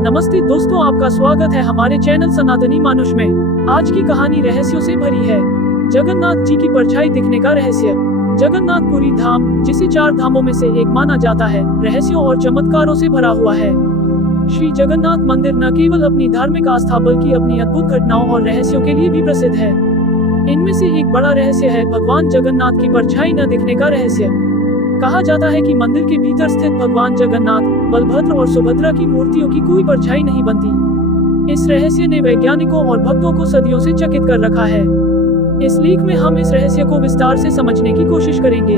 नमस्ते दोस्तों, आपका स्वागत है हमारे चैनल सनातनी मानुष में। आज की कहानी रहस्यों से भरी है। जगन्नाथ जी की परछाई दिखने का रहस्य। जगन्नाथपुरी धाम, जिसे 4 धामों में से एक माना जाता है, रहस्यों और चमत्कारों से भरा हुआ है। श्री जगन्नाथ मंदिर न केवल अपनी धार्मिक आस्था बल्कि अपनी अद्भुत घटनाओं और रहस्यों के लिए भी प्रसिद्ध है। इनमें से एक बड़ा रहस्य है भगवान जगन्नाथ की परछाई न दिखने का रहस्य। कहा जाता है कि मंदिर के भीतर स्थित भगवान जगन्नाथ, बलभद्र और सुभद्रा की मूर्तियों की कोई परछाई नहीं बनती। इस रहस्य ने वैज्ञानिकों और भक्तों को सदियों से चकित कर रखा है। इस लेख में हम इस रहस्य को विस्तार से समझने की कोशिश करेंगे।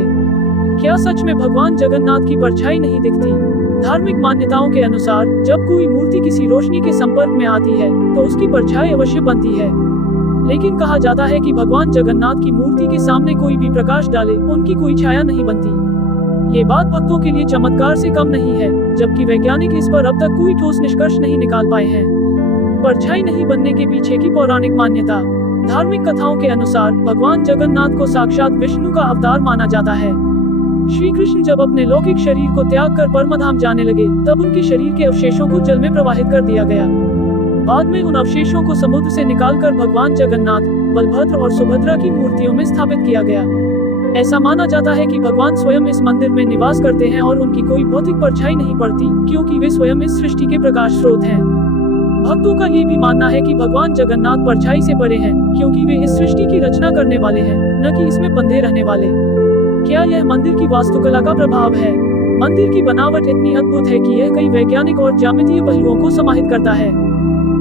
क्या सच में भगवान जगन्नाथ की परछाई नहीं दिखती? धार्मिक मान्यताओं के अनुसार जब कोई मूर्ति किसी रोशनी के संपर्क में आती है तो उसकी परछाई अवश्य बनती है। लेकिन कहा जाता है कि भगवान जगन्नाथ की मूर्ति के सामने कोई भी प्रकाश डाले, उनकी कोई छाया नहीं बनती। ये बात भक्तों के लिए चमत्कार से कम नहीं है, जबकि वैज्ञानिक इस पर अब तक कोई ठोस निष्कर्ष नहीं निकाल पाए हैं। परछाई नहीं बनने के पीछे की पौराणिक मान्यता। धार्मिक कथाओं के अनुसार भगवान जगन्नाथ को साक्षात विष्णु का अवतार माना जाता है। श्री कृष्ण जब अपने लौकिक शरीर को त्याग कर परमधाम जाने लगे, तब उनके शरीर के अवशेषों को जल में प्रवाहित कर दिया गया। बाद में उन अवशेषों को समुद्र से निकालकर भगवान जगन्नाथ, बलभद्र और सुभद्रा की मूर्तियों में स्थापित किया गया। ऐसा माना जाता है कि भगवान स्वयं इस मंदिर में निवास करते हैं और उनकी कोई भौतिक परछाई नहीं पड़ती, क्योंकि वे स्वयं इस सृष्टि के प्रकाश स्रोत हैं। भक्तों का ये भी मानना है कि भगवान जगन्नाथ परछाई से परे हैं, क्योंकि वे इस सृष्टि की रचना करने वाले हैं, न कि इसमें बंधे रहने वाले। क्या यह मंदिर की वास्तुकला का प्रभाव है? मंदिर की बनावट इतनी अद्भुत है कि यह कई वैज्ञानिक और ज्यामितीय पहलुओं को समाहित करता है।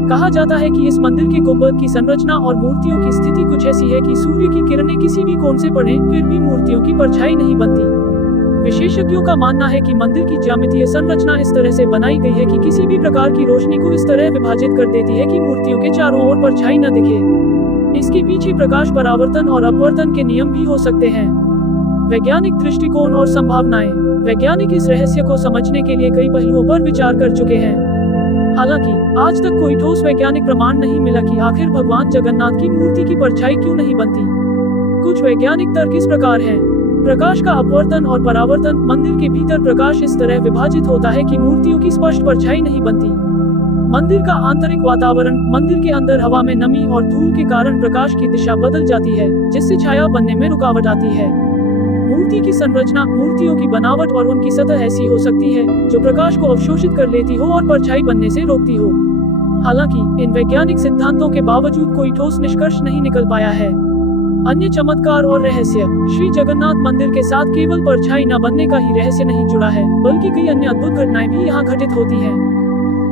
कहा जाता है कि इस मंदिर के गुंबद की संरचना और मूर्तियों की स्थिति कुछ ऐसी है कि सूर्य की किरणें किसी भी कोण से पड़े, फिर भी मूर्तियों की परछाई नहीं बनती। विशेषज्ञों का मानना है कि मंदिर की ज्यामितीय संरचना इस तरह से बनाई गई है कि किसी भी प्रकार की रोशनी को इस तरह विभाजित कर देती है कि मूर्तियों के चारों ओर परछाई न दिखे। इसके पीछे प्रकाश परावर्तन और अपवर्तन के नियम भी हो सकते हैं। वैज्ञानिक दृष्टिकोण और संभावनाएं। वैज्ञानिक इस रहस्य को समझने के लिए कई पहलुओं पर विचार कर चुके हैं। हालांकि आज तक कोई ठोस वैज्ञानिक प्रमाण नहीं मिला कि आखिर भगवान जगन्नाथ की मूर्ति की परछाई क्यों नहीं बनती। कुछ वैज्ञानिक तर्क इस प्रकार हैं। प्रकाश का अपवर्तन और परावर्तन। मंदिर के भीतर प्रकाश इस तरह विभाजित होता है कि मूर्तियों की स्पष्ट परछाई नहीं बनती। मंदिर का आंतरिक वातावरण। मंदिर के अंदर हवा में नमी और धूल के कारण प्रकाश की दिशा बदल जाती है, जिससे छाया बनने में रुकावट आती है। मूर्ति की संरचना। मूर्तियों की बनावट और उनकी सतह ऐसी हो सकती है जो प्रकाश को अवशोषित कर लेती हो और परछाई बनने से रोकती हो। हालांकि इन वैज्ञानिक सिद्धांतों के बावजूद कोई ठोस निष्कर्ष नहीं निकल पाया है। अन्य चमत्कार और रहस्य। श्री जगन्नाथ मंदिर के साथ केवल परछाई न बनने का ही रहस्य नहीं जुड़ा है, बल्कि कई अन्य अद्भुत घटनाएं भी यहाँ घटित होती हैं।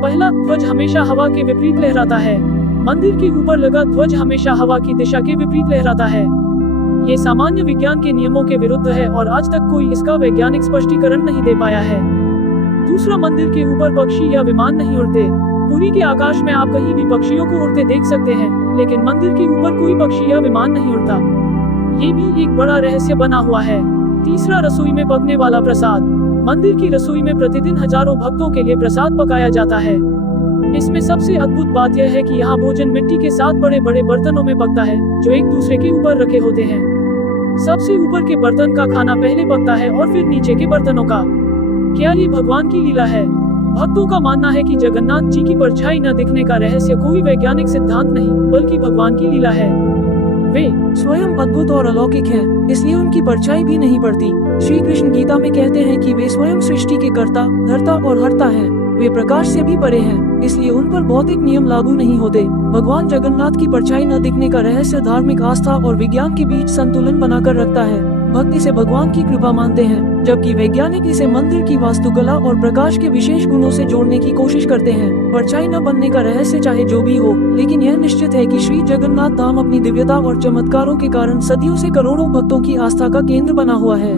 पहला, ध्वज हमेशा हवा के विपरीत लहराता है। मंदिर के ऊपर लगा ध्वज हमेशा हवा की दिशा के विपरीत लहराता है। ये सामान्य विज्ञान के नियमों के विरुद्ध है और आज तक कोई इसका वैज्ञानिक स्पष्टीकरण नहीं दे पाया है। दूसरा, मंदिर के ऊपर पक्षी या विमान नहीं उड़ते। पुरी के आकाश में आप कहीं भी पक्षियों को उड़ते देख सकते हैं, लेकिन मंदिर के ऊपर कोई पक्षी या विमान नहीं उड़ता। ये भी एक बड़ा रहस्य बना हुआ है। तीसरा, रसोई में पकने वाला प्रसाद। मंदिर की रसोई में प्रतिदिन हजारों भक्तों के लिए प्रसाद पकाया जाता है। इसमें सबसे अद्भुत बात यह है कि यहाँ भोजन मिट्टी के साथ बड़े बड़े बर्तनों में पकता है, जो एक दूसरे के ऊपर रखे होते हैं। सबसे ऊपर के बर्तन का खाना पहले पकता है और फिर नीचे के बर्तनों का। क्या ये भगवान की लीला है? भक्तों का मानना है कि जगन्नाथ जी की परछाई न दिखने का रहस्य कोई वैज्ञानिक सिद्धांत नहीं, बल्कि भगवान की लीला है। वे स्वयं अद्भुत और अलौकिक हैं, इसलिए उनकी परछाई भी नहीं पड़ती। श्री कृष्ण गीता में कहते हैं कि वे स्वयं सृष्टि के कर्ता, धर्ता और हर्ता हैं। वे प्रकाश से भी परे हैं, इसलिए उन पर भौतिक नियम लागू नहीं होते। भगवान जगन्नाथ की परछाई न दिखने का रहस्य धार्मिक आस्था और विज्ञान के बीच संतुलन बनाकर रखता है। भक्त इसे भगवान की कृपा मानते हैं, जबकि वैज्ञानिक इसे मंदिर की वास्तुकला और प्रकाश के विशेष गुणों से जोड़ने की कोशिश करते हैं। परछाई न बनने का रहस्य चाहे जो भी हो, लेकिन यह निश्चित है कि श्री जगन्नाथ धाम अपनी दिव्यता और चमत्कारों के कारण सदियों से करोड़ों भक्तों की आस्था का केंद्र बना हुआ है।